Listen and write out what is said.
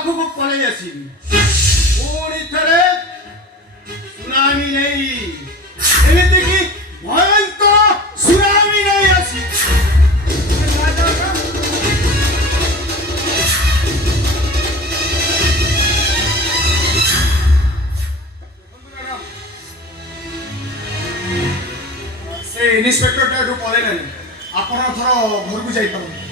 ପାଖକୁ ପଳେଇ ଆସିବି ପୁଣି ଥରେ ସୁନାମି ନେଇ ଏମିତିକି ଭୟଙ୍କର ସୁନାମି ନେଇ ଆସି ସେ ଇନ୍ସପେକ୍ଟରଟା ଏଠୁ ପଳେଇଲେଣି ଆପଣ ଥର ଘରକୁ ଯାଇପାରନ୍ତି